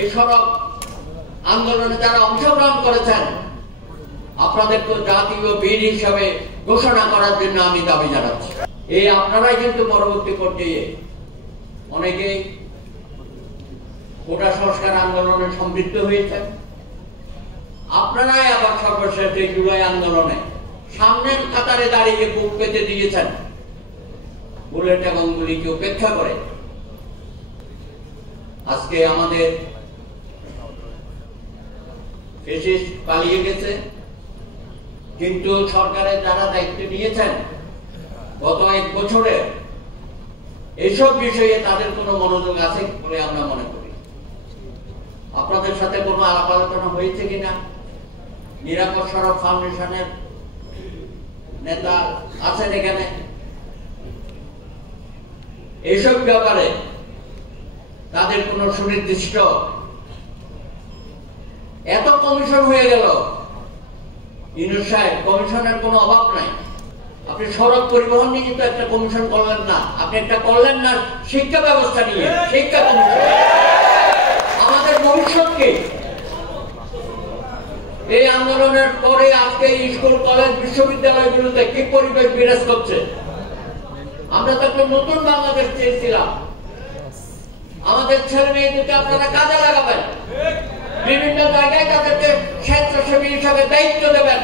এই সড়ক আন্দোলনে যারা অংশগ্রহণ করেছেন আপনাদেরকে জাতীয় বীর হিসাবে ঘোষণা করার জন্য আমি দাবি জানাচ্ছি। এই আপনারাই কিন্তু পরবর্তী পর্যায়ে অনেকেই কোটা সংস্কার আন্দোলনে সমৃদ্ধ হয়েছেন। আপনারাই আবার সর্বশেষ এই জুলাই আন্দোলনে সামনের কাতারে দাঁড়িয়ে বুক পেতে দিয়েছেন বুলেট এবং গুলিকে উপেক্ষা করে। আজকে আমাদের ফ্যাসিস্ট পালিয়ে গেছে, কিন্তু সরকারের যারা দায়িত্ব নিয়েছেন গত 1 বছরে এইসব বিষয়ে তাদের কোনো মনোযোগ আছে বলে আমরা মনে করি। আপনাদের সাথে কোনো আলাপ আলোচনা হয়েছে কিনা? নিরাপদ সড়ক ফাউন্ডেশনের নেতা আছেন এখানে, এইসব ব্যাপারে তাদের কোনো সুনির্দিষ্ট এত কমিশন হয়ে গেল। ইউনূস সাহেব, কমিশনের কোনো অভাব নাই। আপনি সড়ক পরিবহন নিয়ে কিন্তু একটা কমিশন করলেন না, আপনি একটা করলেন না শিক্ষা ব্যবস্থা নিয়ে, শিক্ষা কমিশন। আমাদের ভবিষ্যৎ কি? এই আন্দোলনের পরে আজকে স্কুল কলেজ বিশ্ববিদ্যালয়গুলোতে কি পরিবেশ বিরাজ করছে? আমরা তো একটা নতুন বাংলাদেশ চেয়েছিলাম। আমাদের ছেলে মেয়েদেরকে আপনারা কাজে লাগাবেন, বিভিন্ন জায়গায় তাদেরকে স্বেচ্ছাসেবী হিসাবে দায়িত্ব দেবেন।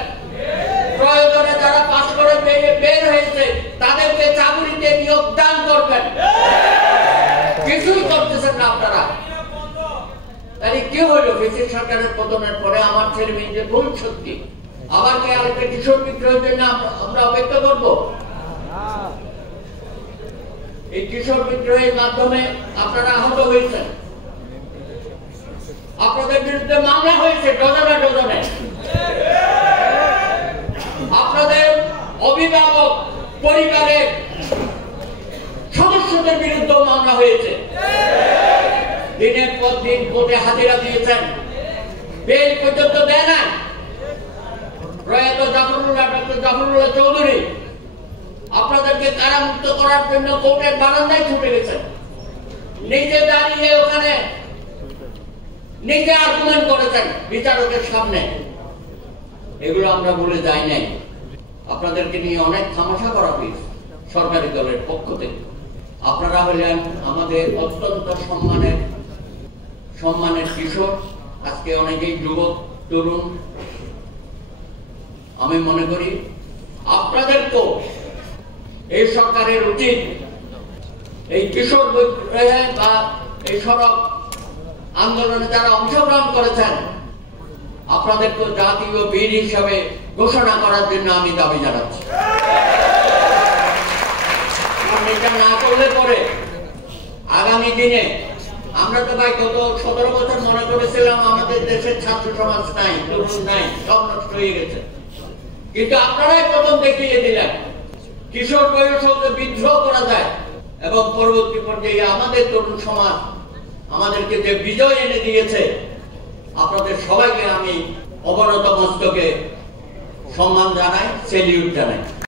প্রয়োজনে যারা পাশ করে বের হয়েছে তাদেরকে চাকরিতে নিয়োগ দান করবেন। কিছুই করতেছেন না আপনারা। তাহলে কি হইল? ফ্যাসিস্ট সরকারের পতনের পরে আমার ছেলে মেয়েদের ভবিষ্যৎ কি? আবার কি আরেকটা কিশোর বিদ্রোহের জন্য আমরা অপেক্ষা করবো? এই কিশোর বিদ্রোহের মাধ্যমে আপনারা আহত হয়েছেন, আপনাদের বিরুদ্ধে মামলা হয়েছে ডজনে ডজনে, আপনাদের অভিভাবক পরিবারের সদস্যদের বিরুদ্ধে মামলা হয়েছে। দিনের পর দিন কোর্টে হাজিরা দিয়েছেন, বেল পর্যন্ত দেয় না। প্রয়াত ডক্টর জাফরুল্লাহ চৌধুরী আপনাদেরকে কারামুক্ত করার জন্য কোর্টের বারান্দায় ছুটে গেছেন, নিজে দাঁড়িয়ে ওখানে নিজে আর্গুমেন্ট করেছেন বিচারকের সামনে। এগুলো আমরা ভুলে যাই নাই। আপনাদেরকে নিয়ে অনেক তামাশা করা হয়েছে সরকারি দলের পক্ষ থেকে। আপনারা হলেন আমাদের অত্যন্ত সম্মানের কিশোর। আজকে অনেকেই যুবক তরুণ। আমি মনে করি আপনাদেরকেও এই সরকারের উচিত এই কিশোর বিদ্রোহে বা এই সড়ক আন্দোলনে যারা অংশগ্রহণ করেছেন আপনাদেরকে জাতীয় বীর হিসাবে ঘোষণা করার জন্য আমি দাবি জানাচ্ছি। এটা না করলে পরে আগামী দিনে আমরা তো ভাই গত 17 বছর মনে করেছিলাম আমাদের দেশের ছাত্র সমাজ নাই, তরুণ নাই, সব নষ্ট হয়ে গেছে। কিন্তু আপনারাই প্রথম দেখিয়ে দিলেন কিশোর বয়সে বিদ্রোহ করা যায় এবং পরবর্তী পর্যায়ে আমাদের তরুণ সমাজ আমাদেরকে যে বিজয় এনে দিয়েছে, আপনাদের সবাইকে আমি অবনত মস্তকে সম্মান জানাই, সেলিউট জানাই।